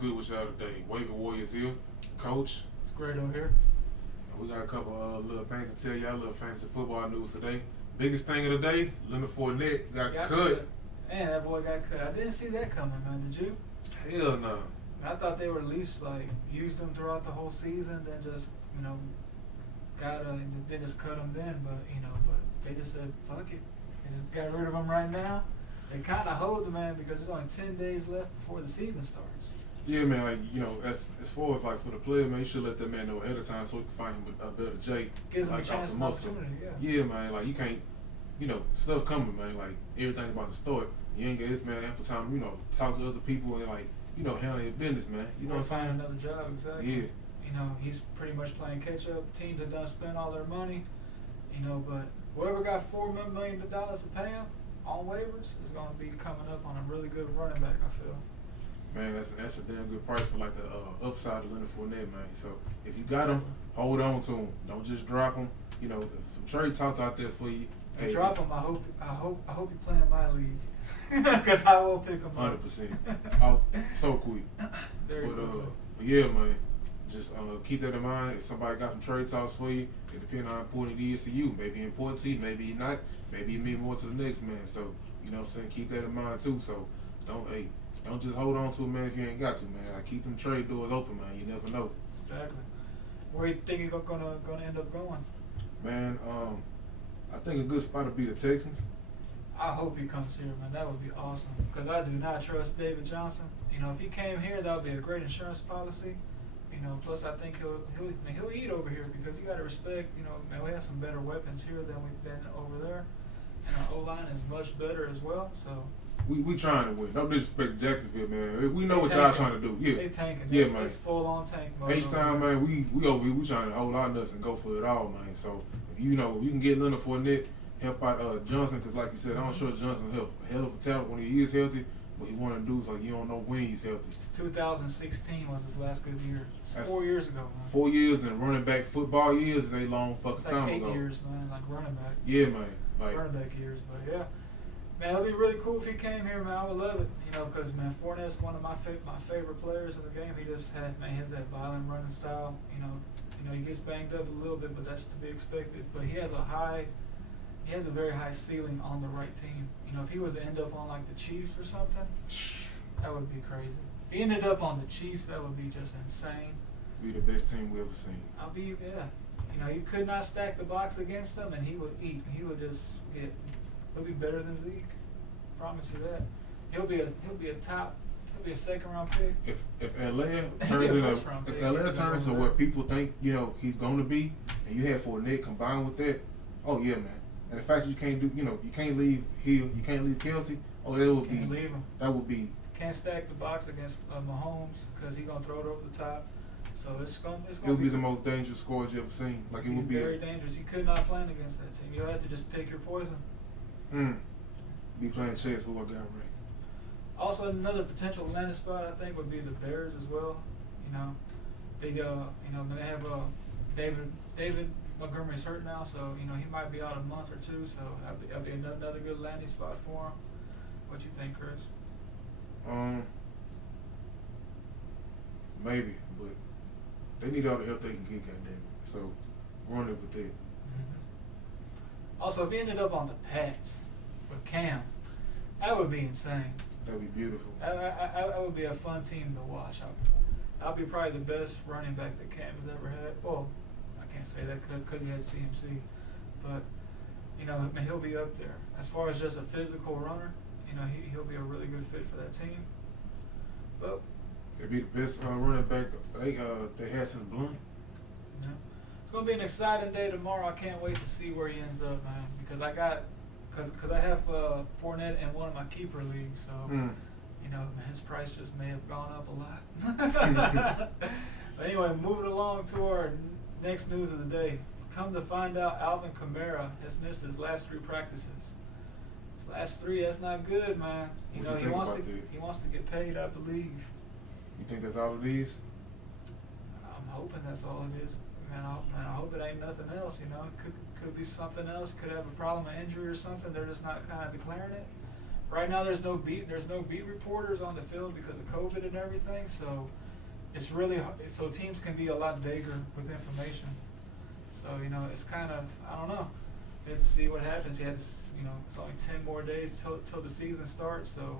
good with y'all today? Wavy Warriors here, Coach. It's great over here. And we got a couple little things to tell y'all, little fantasy football news today. Biggest thing of the day, Leonard Fournette got cut. Man, that boy got cut. I didn't see that coming, man. Did you? Hell no. I thought they would at least use them throughout the whole season, then just they just cut them then. But they just said fuck it. They just got rid of him right now. They kind of hold the man because there's only 10 days left before the season starts. Yeah, man. As far as for the player, man, you should let that man know ahead of time so he can find him a better J. Gives him a chance and opportunity. Yeah, man. You can't. Stuff coming, man. Everything's about to start. You ain't get this man ample time. Talk to other people and handle your business, man. You know what I'm saying? Find another job, exactly. Yeah. He's pretty much playing catch up. Teams have done spent all their money. But whoever got $4 million to pay him on waivers is going to be coming up on a really good running back, I feel. Man, that's a damn good price for the upside of Leonard Fournette, man. So if you got him, hold on to him. Don't just drop him. If some trade talks out there for you, hey, drop him. I hope you play in my league because I will pick him up. 100%. So quick. But yeah, man. Just keep that in mind. If somebody got some trade talks for you, it depends on how important it is to you. Maybe important to you, maybe not. Maybe it means more to the next man. So, you know what I'm saying? Keep that in mind too. So, don't just hold on to it, man, if you ain't got to, man. Keep them trade doors open, man. You never know. Exactly. Where you think he's gonna end up going? Man, I think a good spot would be the Texans. I hope he comes here, man. That would be awesome. Because I do not trust David Johnson. If he came here, that would be a great insurance policy. Plus I think he'll eat over here because you got to respect. Man, we have some better weapons here than over there, and our O-line is much better as well. So we trying to win. No disrespect to Jacksonville, man. We know what y'all trying to do. Yeah, they tanking. Yeah, man. It's full on tank mode. Each time, man, we over here. We trying to hold our nuts and go for it all, man. So if you can get Leonard Fournette, help out Johnson, because like you said, I'm sure Johnson help a hell of a talent when he is healthy. What he want to do is you don't know when he's healthy. 2016 was his last good year. That's 4 years ago, man. 4 years and running back football years is a long fucking time ago. 8 years, man, running back. Yeah, man. Running back years, but yeah. Man, it'd be really cool if he came here, man. I would love it, because, man, Fournette's one of my favorite players in the game. He just has that violent running style. He gets banged up a little bit, but that's to be expected. But he has a very high ceiling on the right team. If he was to end up on the Chiefs or something, that would be crazy. If he ended up on the Chiefs, that would be just insane. Be the best team we ever seen. You could not stack the box against them, and he would eat. He would just he'll be better than Zeke. Promise you that. He'll be a second round pick. If Atlanta turns into what people think he's going to be, and you have Fournette combined with that, oh yeah, man. And the fact that you can't leave Hill, you can't leave Kelsey. Oh, that would be. Can't stack the box against Mahomes because he's gonna throw it over the top. So it's gonna. It'll be the most dangerous scores you ever seen. It would be very dangerous. You could not plan against that team. You'll have to just pick your poison. Be playing chess. Who I got right. Also, another potential landing spot I think would be the Bears as well. They they have David Montgomery's hurt now, so he might be out a month or two. So that'll be another good landing spot for him. What you think, Chris? Maybe, but they need all the help they can get. Goddamn it! So run it with that. Also, if he ended up on the Pats with Cam, that would be insane. That'd be beautiful. That would be a fun team to watch. I'll be probably the best running back that Cam has ever had. Well, I can't say that because he had CMC, but he'll be up there as far as just a physical runner. He'll be a really good fit for that team. But it'd be the best running back they had since Blunt. Yeah. It's gonna be an exciting day tomorrow. I can't wait to see where he ends up, man. Because I have Fournette in one of my keeper leagues, so his price just may have gone up a lot. But anyway, moving along to our next news of the day. Come to find out, Alvin Kamara has missed his last 3 practices. His last 3, that's not good, man. He wants to get paid, I believe. You think that's all it is? I'm hoping that's all it is. Man, I hope it ain't nothing else. It could be something else. Could have a problem, an injury or something. They're just not kind of declaring it. right now there's no beat reporters on the field because of COVID and everything. So it's really so teams can be a lot vaguer with information. So it's kind of I don't know. Let's see what happens. It's only 10 more days till the season starts. So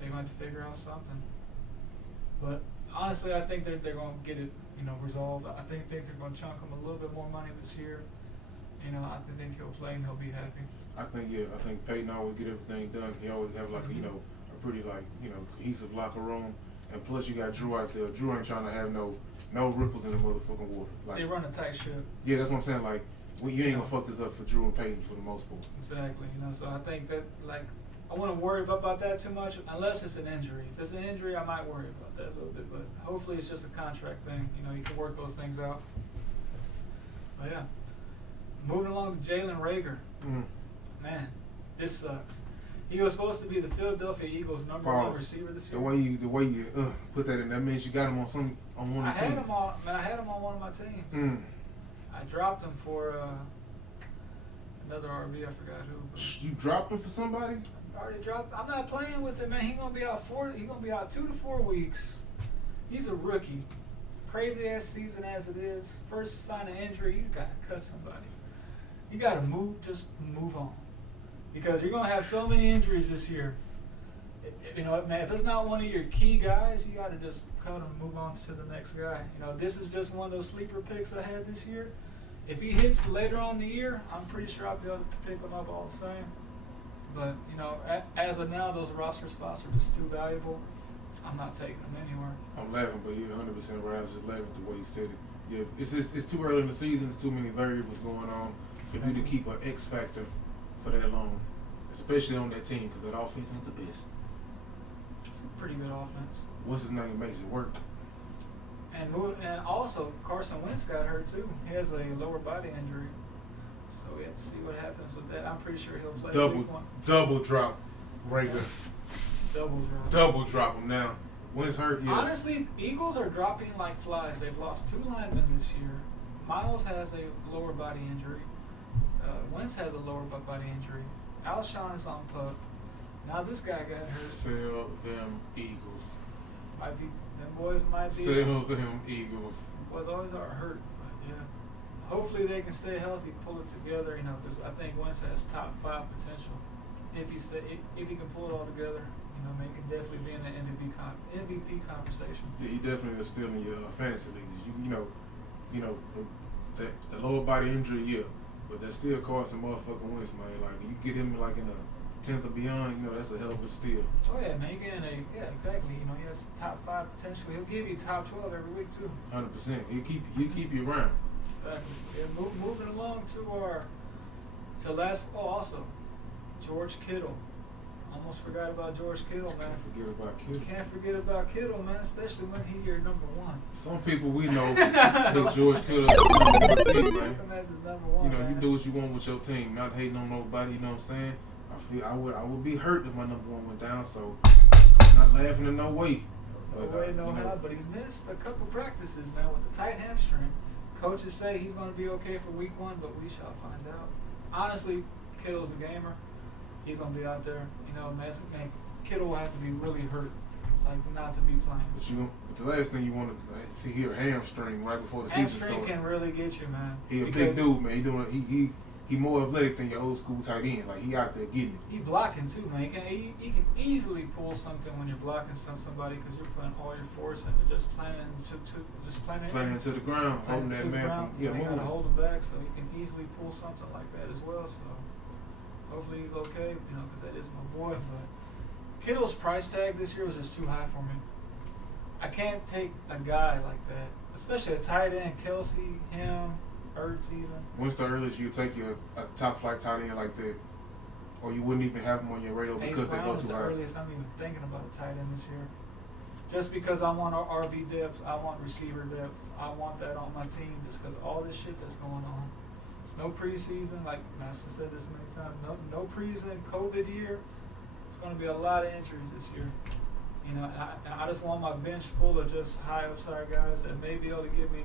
they're going to have to figure out something. But honestly, I think they're going to get it resolved. I think they're going to chunk him a little bit more money this year. I think he'll play and he'll be happy. I think Peyton always get everything done. He always have like a pretty cohesive locker room. And plus you got Drew out there. Drew ain't trying to have no ripples in the motherfucking water. Like, they run a tight ship. Yeah, that's what I'm saying. Like you ain't gonna fuck this up for Drew and Peyton for the most part. Exactly. So I think that I wouldn't worry about that too much unless it's an injury. If it's an injury, I might worry about that a little bit. But hopefully it's just a contract thing. You can work those things out. But yeah. Moving along to Jalen Reagor. Man, this sucks. He was supposed to be the Philadelphia Eagles' number one receiver this year. The way you put that in, that means you got him on one of the teams. I had him on one of my teams. I dropped him for another RB. I forgot who. You dropped him for somebody? I already dropped. I'm not playing with him, man. He's gonna be out 2 to 4 weeks. He's a rookie. Crazy ass season as it is. First sign of injury, you gotta cut somebody. You gotta just move on. Because you're going to have so many injuries this year. Man, if it's not one of your key guys, you got to just cut him and move on to the next guy. This is just one of those sleeper picks I had this year. If he hits later on in the year, I'm pretty sure I'll be able to pick him up all the same. But, as of now, those roster spots are just too valuable. I'm not taking them anywhere. I'm laughing, but you're 100% right. I was just laughing at the way you said it. Yeah, it's too early in the season. There's too many variables going on for you to keep an X factor for that long, especially on that team, because that offense ain't the best. It's a pretty good offense. What's his name makes it work. And also, Carson Wentz got hurt too. He has a lower body injury. So we have to see what happens with that. I'm pretty sure he'll play week 1. Double drop Reagor. Double drop him now. Wentz hurt, yeah. Honestly, Eagles are dropping like flies. They've lost 2 linemen this year. Miles has a lower body injury. Wentz has a lower body injury. Alshon is on PUP. Now this guy got hurt. Sell them Eagles. Them boys might be. Sell them Eagles. Boys always are hurt, but yeah. Hopefully they can stay healthy, pull it together. Because I think Wentz has top 5 potential. If he can pull it all together, man, he can definitely be in the MVP conversation. Yeah, he definitely is still in your fantasy leagues. The lower body injury, yeah. But that still costs some motherfucking Wentz, man. Like, you get him like in a 10th or beyond, that's a hell of a steal. Oh yeah, man, exactly. He has top 5 potential. He'll give you top 12 every week too. 100%. He'll keep you around. Exactly. Yeah, moving along also George Kittle. Almost forgot about George Kittle, man. Can't forget about Kittle, man, especially when he's your number 1. Some people we know think George Kittle is number 1, man. As his number 1, you do what you want with your team, not hating on nobody, you know what I'm saying? I would be hurt if my number 1 went down, so I'm not laughing in no way. But he's missed a couple practices, man, with a tight hamstring. Coaches say he's going to be okay for week 1, but we shall find out. Honestly, Kittle's a gamer. He's going to be out there. Man, Kittle will have to be really hurt, not to be playing. But the last thing you want to see here, hamstring right before the season starts. Hamstring can really get you, man. He a big dude, man. He more athletic than your old school tight end. Like, he out there getting it. He blocking too, man. He can easily pull something when you're blocking somebody because you're putting all your force into just planning into the ground, holding that man from you gotta hold him back, so he can easily pull something like that as well. So hopefully he's okay, because that is my boy. But Kittle's price tag this year was just too high for me. I can't take a guy like that, especially a tight end, Kelsey, him, Ertz even. When's the earliest you take a top flight tight end like that? Or you wouldn't even have them on your radar because they go too high? The earliest I'm even thinking about a tight end this year. Just because I want RB depth, I want receiver depth, I want that on my team just because all this shit that's going on. There's no preseason, like Master said this many times, no preseason, COVID year. It's going to be a lot of injuries this year. And I just want my bench full of just high upside guys that may be able to give me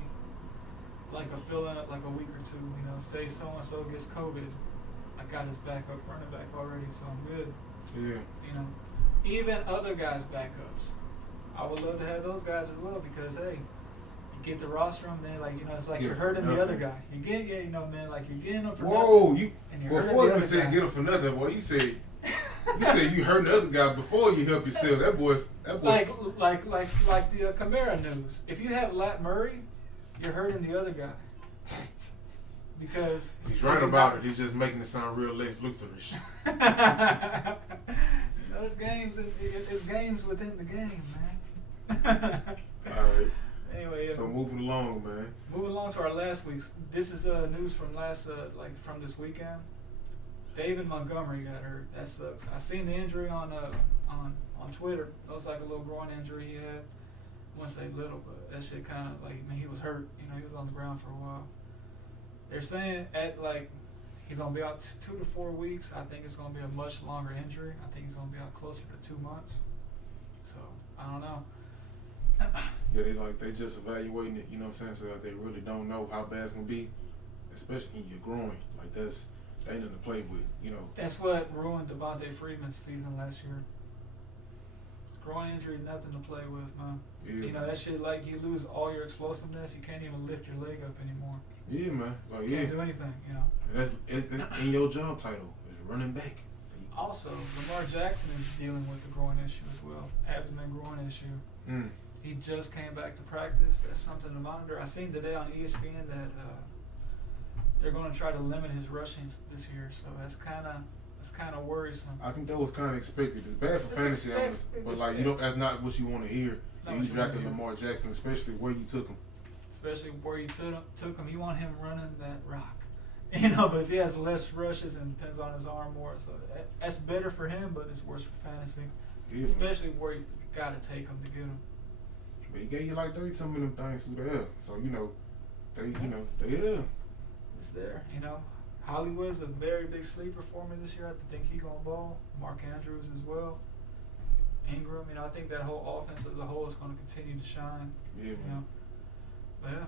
like a fill-in of like a week or two. Say so-and-so gets COVID, I got his backup running back already, so I'm good. Yeah. You know, even other guys' backups. I would love to have those guys as well because hey, you get the roster them, then like it's like you're hurting the other guy. You get man, like you're getting them for nothing. And you're hurting the other guy. Said get them for nothing, boy. You said you hurting the other guy before you help yourself. That boy's like the Kamara news. If you have Lat Murray, you're hurting the other guy. Because he's right about it. He's just making it sound real Lex Luthor-ish. It's games within the game, man. All right. Anyway, so moving along, man. Moving along to our last week's. This is news from from this weekend. David Montgomery got hurt. That sucks. I seen the injury on Twitter. It was like a little groin injury he had. I wouldn't say little, but that shit kind of he was hurt. He was on the ground for a while. They're saying he's gonna be out 2 to 4 weeks. I think it's gonna be a much longer injury. I think he's gonna be out closer to 2 months. So I don't know. Yeah, they just evaluating it. You know what I'm saying? So that they really don't know how bad it's gonna be, especially in your groin. Like they ain't nothing to play with. That's what ruined Devontae Freeman's season last year. Groin injury, nothing to play with, man. Yeah. That shit you lose all your explosiveness. You can't even lift your leg up anymore. Yeah, man. You can't do anything, And it's in your job title. It's running back. Also, Lamar Jackson is dealing with the groin issue as well. Abdomen groin issue. He just came back to practice. That's something to monitor. I seen today on ESPN that they're going to try to limit his rushing this year. So that's kind of worrisome. I think that was kind of expected. It's bad for fantasy owners, but that's not what you want to hear. You drafted Lamar Jackson, especially where you took him. Especially where you took him, you want him running that rock. But if he has less rushes and depends on his arm more, so that's better for him, but it's worse for fantasy. Yeah, especially where you got to take him to get him. But he gave you 30-some of them things through the air, so they It's there, Hollywood's a very big sleeper for me this year. I think he's gonna ball. Mark Andrews as well. Ingram, I think that whole offense as a whole is going to continue to shine. Yeah, man. But yeah.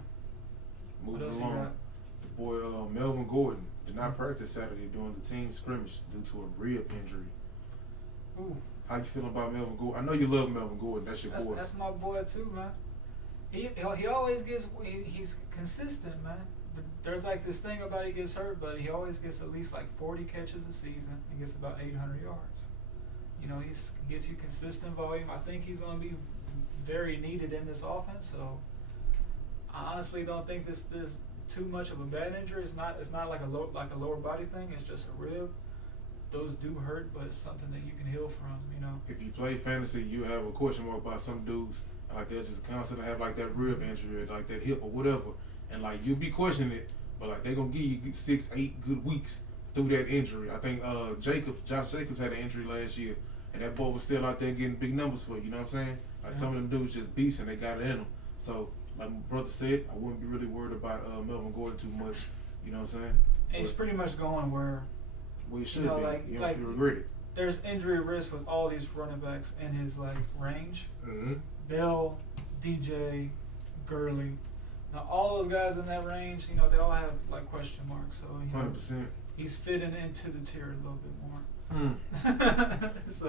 Moving along, the boy Melvin Gordon did not practice Saturday during the team scrimmage due to a rib injury. Ooh. How you feeling about Melvin Gordon? I know you love Melvin Gordon. That's your boy. That's my boy too, man. He always gets. He's consistent, man. There's this thing about he gets hurt, but he always gets at least 40 catches a season and gets about 800 yards. He gets you consistent volume. I think he's going to be very needed in this offense. So I honestly don't think this is too much of a bad injury. It's not like a lower body thing. It's just a rib. Those do hurt, but it's something that you can heal from. If you play fantasy, you have a question mark about some dudes they'll just constantly have that rib injury, or that hip or whatever, and you'll be questioning it, but they're gonna give you 6-8 good weeks through that injury. I think Josh Jacobs had an injury last year. And that boy was still out there getting big numbers for you, know what I'm saying? Some of them dudes just beasts and they got it in them. So, like my brother said, I wouldn't be really worried about Melvin Gordon too much, you know what I'm saying? He's pretty much going where he should be. You don't feel regretted. There's injury risk with all these running backs in his range. Mm-hmm. Bell, DJ, Gurley. Now all those guys in that range, they all have question marks. So 100%. He's fitting into the tier a little bit more. So,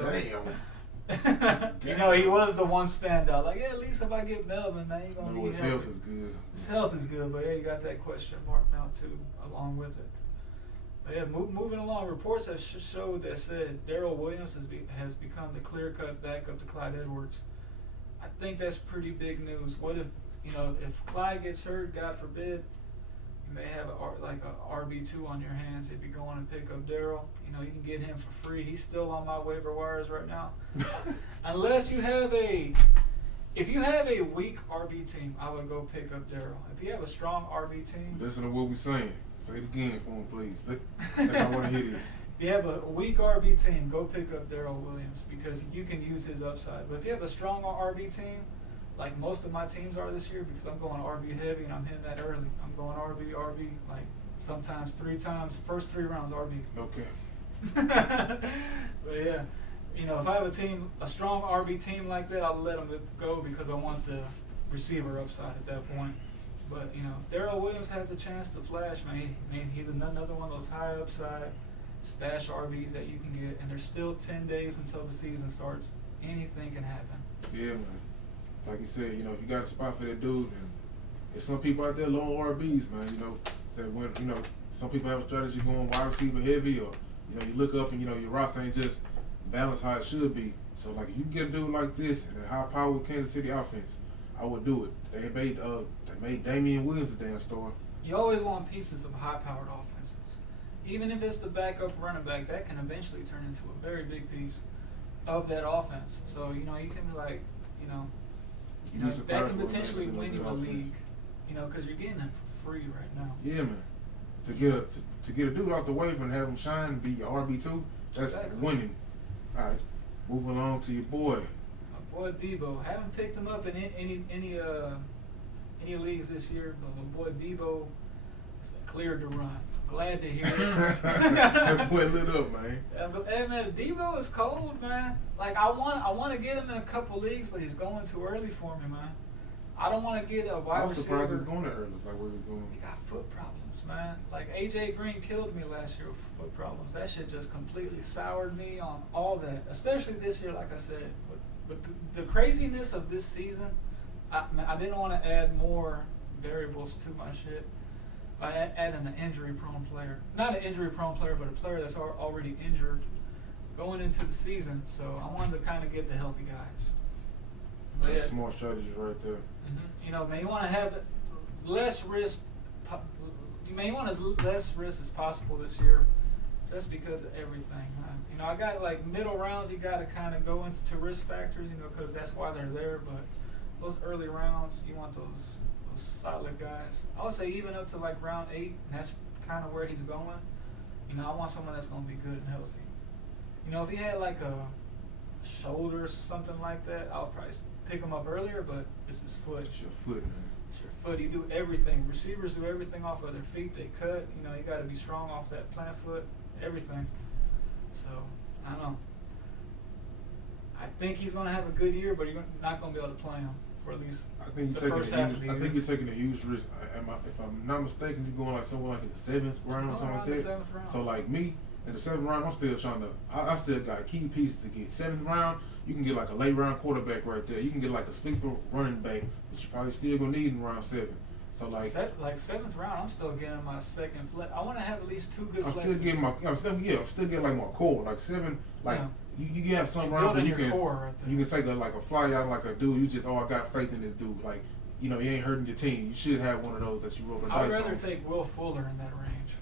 Damn. He was the one standout. At least if I get Melvin, man, you're gonna his health is good. His health is good, but you got that question mark now too, along with it. But yeah, moving along, reports have showed that said Darrell Williams has become the clear-cut backup to Clyde Edwards. I think that's pretty big news. What if if Clyde gets hurt, God forbid, you may have a RB2 on your hands if you go on and pick up Darrell. You can get him for free. He's still on my waiver wires right now. Unless you have if you have a weak RB team, I would go pick up Darrell. If you have a strong RB team, listen to what we're saying. Say it again for him, please. I want to hear this. If you have a weak RB team, go pick up Darrell Williams because you can use his upside. But if you have a strong RB team, like most of my teams are this year, because I'm going RB heavy and I'm hitting that early. I'm going RB, sometimes 3 times, first 3 rounds RB. Okay. But yeah, if I have a strong RB team like that, I'll let them go because I want the receiver upside at that point. But Darrell Williams has a chance to flash, man. He's another one of those high upside. stash RBs that you can get, and there's still 10 days until the season starts. Anything can happen. Yeah, man. Like you said, if you got a spot for that dude, and there's some people out there low RBs, man. Said when some people have a strategy going wide receiver heavy, or you look up and your roster ain't just balanced how it should be. So like if you get a dude like this and a high powered Kansas City offense, I would do it. They made Damian Williams a damn star. You always want pieces of high powered offenses. Even if it's the backup running back, that can eventually turn into a very big piece of that offense. So, you can be like, that can potentially win you a league, because you're getting it for free right now. Yeah, man. To get a dude out the waiver and have him shine and be your RB2, that's exactly winning. All right, moving along to your boy. My boy Debo. Haven't picked him up in any leagues this year, but my boy Debo has been cleared to run. Glad to hear it. That boy lit up, man. Hey, man, Debo is cold, man. Like I want to get him in a couple leagues, but he's going too early for me, man. I don't want to get a wide receiver. I was surprised he's going that early. Like where he's going. He got foot problems, man. Like AJ Green killed me last year with foot problems. That shit just completely soured me on all that. Especially this year, like I said. But the craziness of this season, I didn't want to add more variables to my shit by adding an injury-prone player. Not an injury-prone player, but a player that's already injured going into the season. So I wanted to kind of get the healthy guys. That's a smart strategy right there. Mm-hmm. Man, you want to have less risk. You want as less risk as possible this year, just because of everything, man. I got like middle rounds. You got to kind of go into risk factors, because that's why they're there. But those early rounds, you want those solid guys. I would say even up to like round 8, and that's kind of where he's going. I want someone that's going to be good and healthy. If he had like a shoulder or something like that, I'll probably pick him up earlier, but it's his foot. It's your foot, man. It's your foot. You do everything. Receivers do everything off of their feet. They cut. You got to be strong off that plant foot, everything. So, I don't know. I think he's going to have a good year, but you're not going to be able to play him for at least the first half of the year. I think you're taking a huge risk. If I'm not mistaken, you're going like somewhere like in the 7th round or something like that. 7th round. So like me, in the 7th round, I'm still trying to. I still got key pieces to get. 7th round, you can get like a late round quarterback right there. You can get like a sleeper running back, which you probably still gonna need in round 7. So like 7th round, I'm still getting my second flex. I want to have at least 2 good flexes. I'm still getting like my core, like 7. Like you have some rounds where you can take a fly out like a dude. You just I got faith in this dude. Like you ain't hurting your team. You should have one of those that you roll the dice on. I'd rather take Will Fuller in that range.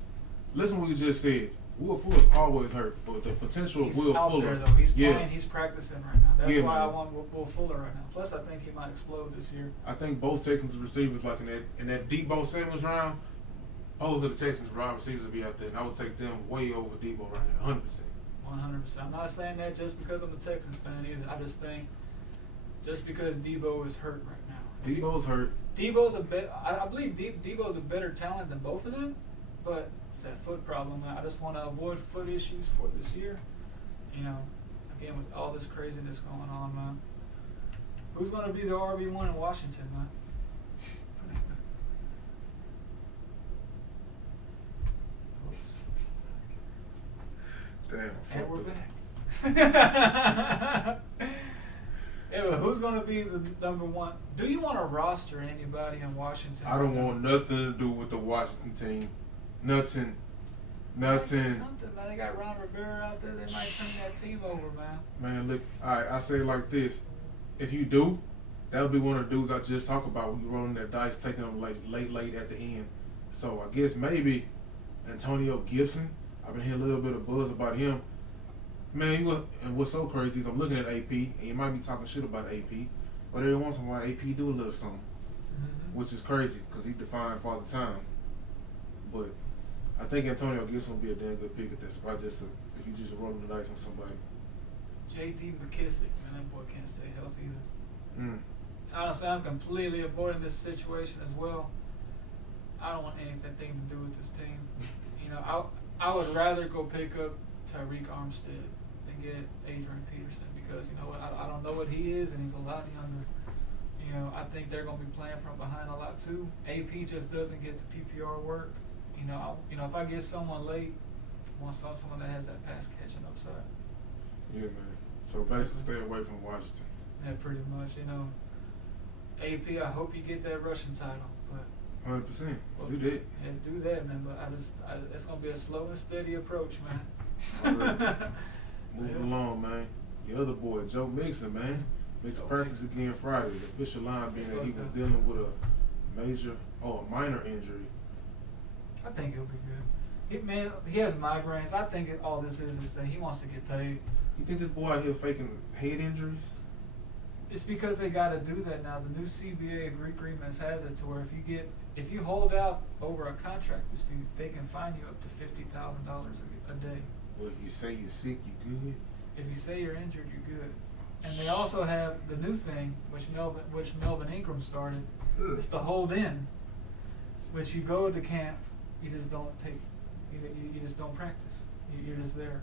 Listen to what you just said. Will Fuller's always hurt, but the potential of Will Fuller. There, though. He's playing. He's practicing right now. That's why I want Will Fuller right now. Plus, I think he might explode this year. I think both Texans receivers, like in that Debo Samuels round, both of the Texans wide receivers will be out there, and I would take them way over Debo right now, 100%. 100%. I'm not saying that just because I'm a Texans fan either. I just think just because Debo is hurt right now. Debo's hurt. I believe Debo's a better talent than both of them, but it's that foot problem. I just want to avoid foot issues for this year. Again, with all this craziness going on, man. Who's going to be the RB1 in Washington, man? Damn. And we're back. Yeah, but who's going to be the number 1? Do you want to roster anybody in Washington? I don't want nothing to do with the Washington team. Nothing. Something, man. They got Ron Rivera out there. They might turn that team over, man. Man, look. All right, I say it like this. If you do, that'll be one of the dudes I just talked about when you rolling that dice, taking them late at the end. So I guess maybe Antonio Gibson. I've been hearing a little bit of buzz about him. Man, and what's so crazy is I'm looking at AP, and you might be talking shit about AP, but every once in a while AP do a little something, which is crazy because he's defined Father Time. But I think Antonio Gibson will be a damn good pick at that spot if you just rolling the dice on somebody. J.D. McKissick, man, that boy can't stay healthy either. Honestly, I'm completely avoiding this situation as well. I don't want anything to do with this team. I would rather go pick up Tyreek Armstead than get Adrian Peterson because, I don't know what he is and he's a lot younger. I think they're going to be playing from behind a lot too. AP just doesn't get the PPR work. If I get someone late, wants someone that has that pass catching upside. Yeah, man. So basically, stay away from Washington. Yeah, pretty much. You know, AP, I hope you get that rushing title, but 100%. well, Do that. Yeah, do that, man. But it's gonna be a slow and steady approach, man. Moving along, man. Your other boy, Joe Mixon, man. Mixon practice again Friday. The official line being that he was dealing with a minor injury. I think he'll be good. He has migraines. I think all this is that he wants to get paid. You think this boy out here faking head injuries? It's because they got to do that now. The new CBA agreements has it to where if you hold out over a contract dispute, they can fine you up to $50,000 a day. Well, if you say you're sick, you good. If you say you're injured, you're good. And they also have the new thing, which Melvin Ingram started. It's the hold in, which you go to camp, you just don't you just don't practice. You're just there.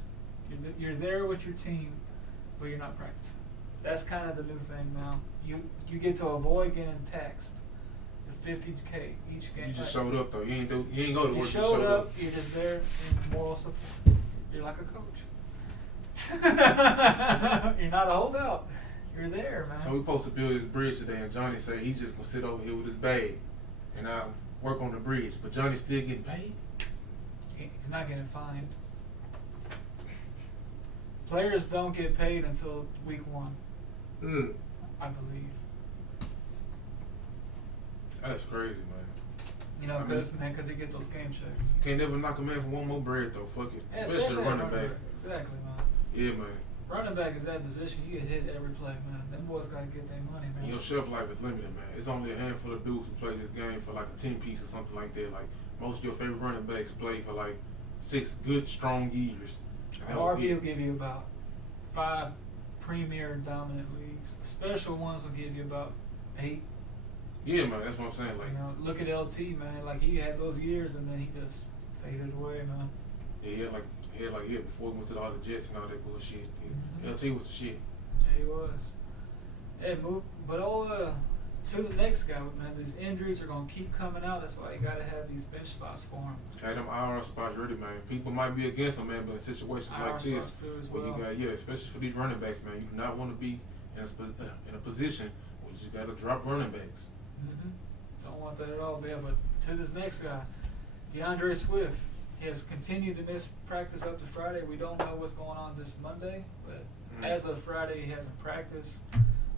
You're there with your team, but you're not practicing. That's kind of the new thing now. You get to avoid getting taxed. The $50K each game. You just showed up though. You ain't go to work. You showed up. You're just there in moral support. You're like a coach. You're not a holdout. You're there, man. So we supposed to build this bridge today, and Johnny said he's just gonna sit over here with his bag, and I work on the bridge. But Johnny's still getting paid. He's not getting fined. Players don't get paid until week 1. I believe. That's crazy, man. You know, because they get those game checks. You can't never knock a man for one more bread, though. Fuck it. Yeah, especially running back. Exactly, man. Yeah, man. Running back is that position. You get hit every play, man. Them boys got to get their money, man. And your shelf life is limited, man. It's only a handful of dudes who play this game for like a 10-piece or something like that. Like, most of your favorite running backs play for like 6 good, strong years. RV will give you about 5 premier dominant leagues. Special ones will give you about 8. Yeah, man, that's what I'm saying. Like, you know, look at LT, man. Like, he had those years and then he just faded away, man. Yeah, he had like before he went to all the Jets and all that bullshit. Yeah. LT was the shit. Yeah, he was. Hey, but to the next guy, man, these injuries are gonna keep coming out. That's why you gotta have these bench spots for him. Had them IR spots ready, man. People might be against them, man, but in situations like this, where you got especially for these running backs, man, you do not want to be in a position where you just gotta drop running backs. Don't want that at all, man. But to this next guy, DeAndre Swift, he has continued to miss practice up to Friday. We don't know what's going on this Monday, but as of Friday, he hasn't practiced.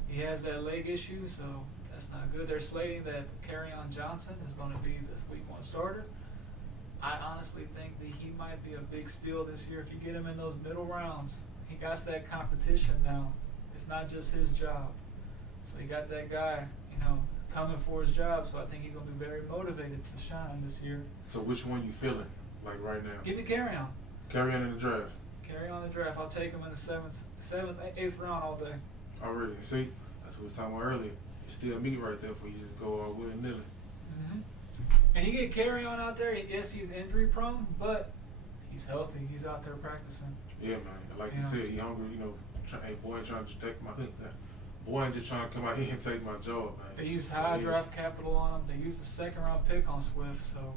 He has that leg issue, so that's not good. They're slating that Kerryon Johnson is going to be this week 1 starter. I honestly think that he might be a big steal this year if you get him in those middle rounds. He got that competition now. It's not just his job. So he got that guy, coming for his job. So I think he's going to be very motivated to shine this year. So which one you feeling like right now? Give me Kerryon. Kerryon in the draft. Kerryon in the draft. I'll take him in the 7th, 8th round all day. Already. See, that's what we were talking about earlier. It's still meat right there for you just go all willy-nilly. And you get Kerryon out there. Yes, he's injury prone, but he's healthy. He's out there practicing. Yeah, man. Like you said, he hungry. Hey, boy ain't trying to take my boy ain't just trying to come out here and take my job, man. They used high draft capital on him. They used a 2nd round pick on Swift. So,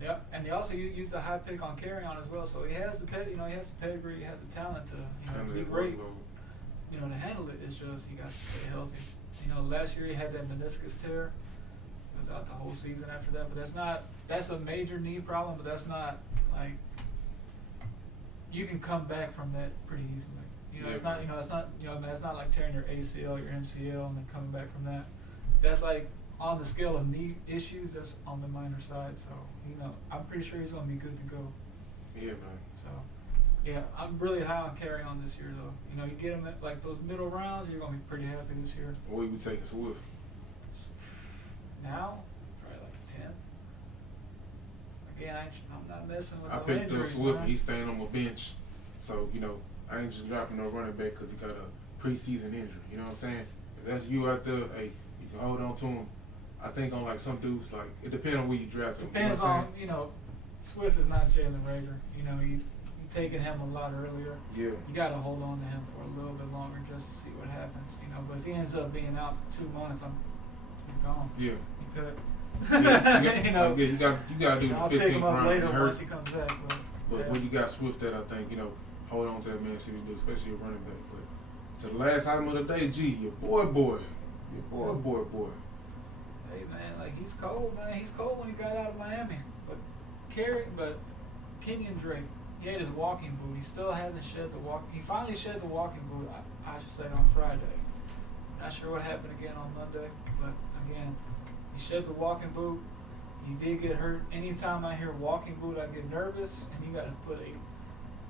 yep. And they also used a high pick on Kerryon as well. So he has the he has the pedigree. He has the talent to be great. To handle it. It's just he got to stay healthy. Last year he had that meniscus tear. He was out the whole season after that. But that's a major knee problem. But that's not like you can come back from that pretty easily. It's not. It's not like tearing your ACL, your MCL, and then coming back from that. That's like on the scale of knee issues. That's on the minor side. So I'm pretty sure he's gonna be good to go. Yeah, man. So. Yeah, I'm really high on Kerryon this year, though. You get him at like those middle rounds, you're gonna be pretty happy this year. What are you taking Swift? Now, probably like 10th. Again, I'm not messing with. I picked up Swift. He's staying on my bench, so I ain't just dropping no running back because he got a preseason injury. You know what I'm saying? If that's you out there, hey, you can hold on to him. I think on like some dudes, like it depends on where you draft him. Depends on Swift is not Jalen Rager. You taking him a lot earlier. Yeah. You got to hold on to him for a little bit longer just to see what happens. But if he ends up being out 2 months, he's gone. Yeah. You could. You got to do the 15th round. I'll pick him up later once he comes back. But But when you got Swift, that I think hold on to that Man City do, especially a running back. But to the last item of the day, your boy. Hey man, like he's cold, man. He's cold when he got out of Miami. But Kenyon Drake, he had his walking boot. He still hasn't shed the walk. He finally shed the walking boot. I should say on Friday. Not sure what happened again on Monday, but again, he shed the walking boot. He did get hurt. Anytime I hear walking boot, I get nervous, and you got to put a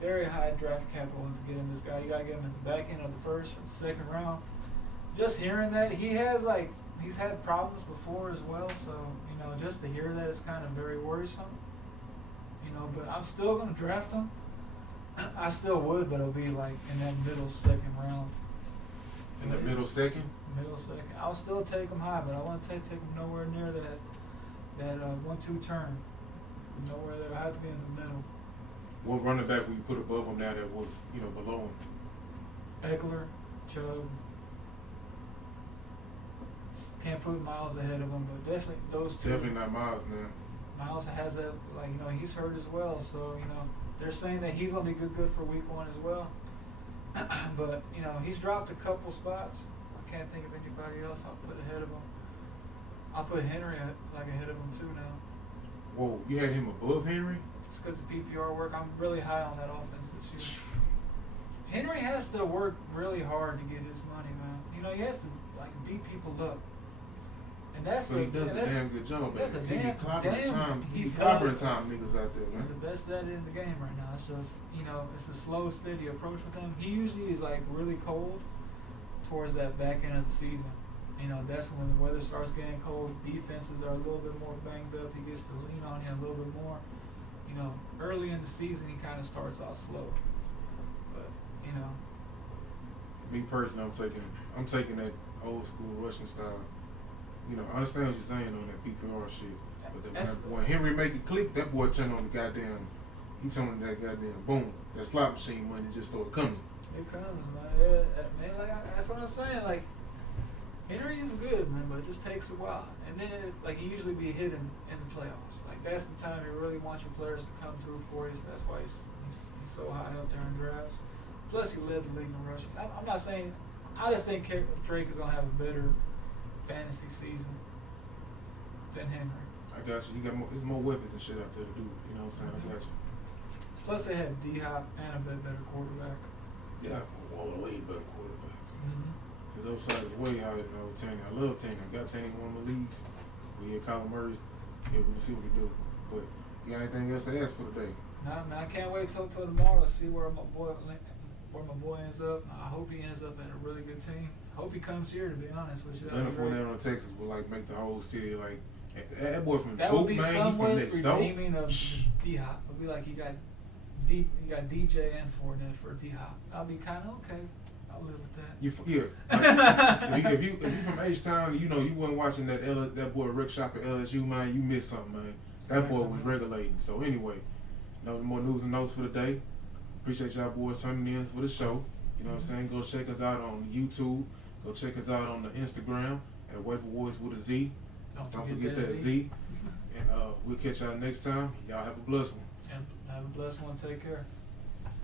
very high draft capital into getting this guy. You got to get him at the back end of the first or the second round. Just hearing that, he's had problems before as well, so just to hear that is kind of very worrisome. But I'm still going to draft him. I still would, but it'll be like in that middle second round. In the middle second? Middle second. I'll still take him high, but I want to take him nowhere near that 1-2 turn. Nowhere there. I have to be in the middle. What running back will you put above him now that was, below him? Eckler, Chubb. Can't put Miles ahead of him, but definitely those two. Definitely not Miles now. Miles has that, he's hurt as well, so, they're saying that he's going to be good for week 1 as well. But, he's dropped a couple spots. I can't think of anybody else I'll put ahead of him. I'll put Henry ahead of him too now. Whoa, you had him above Henry? It's because of PPR work. I'm really high on that offense this year. Henry has to work really hard to get his money, man. He has to beat people up. And that's he does a damn good job. That's a he be clobbering time niggas out there, man. He's the best at it in the game right now. It's just it's a slow, steady approach with him. He usually is really cold towards that back end of the season. That's when the weather starts getting cold. Defenses are a little bit more banged up. He gets to lean on you a little bit more. Early in the season, he kind of starts out slow. But, Me personally, I'm taking that old school Russian style. I understand what you're saying on that PPR shit. But when Henry make it click, that boy turn on the goddamn, he turn on that goddamn boom. That slot machine money just started coming. It comes, man. Yeah, man, that's what I'm saying. Henry is good, man, but it just takes a while. And then, he usually be hidden in the playoffs. That's the time you really want your players to come through for you. So that's why he's so high up there in drafts. Plus, he led the league in rushing. I'm not saying. I just think Drake is gonna have a better fantasy season than Henry. I got you. There's more weapons and shit out there to do. You know what I'm saying? I got you. Plus, they have D-Hop and a better quarterback. Yeah, a way better quarterback. Mm-hmm. His upside is way higher than Taney. I love Taney. I got Taney in one of the leagues. We had Colin Murray. Yeah, we can see what we do. But you got anything else to ask for today? Nah, man, I can't wait till tomorrow to see where my boy ends up. I hope he ends up at a really good team. I hope he comes here, to be honest with you. Leonard Fournette on Texas will make the whole city that boy from that Boomin, would be somewhat redeeming of D-Hop. It would be like you got DJ and Fournette for D-Hop. I'll be kind of okay. I'll live with that. If you from H-Town, you wasn't watching that boy Rick Shop at LSU, man. You missed something, man. That boy was regulating. So anyway, no more news and notes for the day. Appreciate y'all boys turning in for the show. You know what I'm saying? Go check us out on YouTube. Go check us out on the Instagram at Wafer Wars with a Z. Don't forget that Z. And we'll catch y'all next time. Y'all have a blessed one. And have a blessed one. Take care.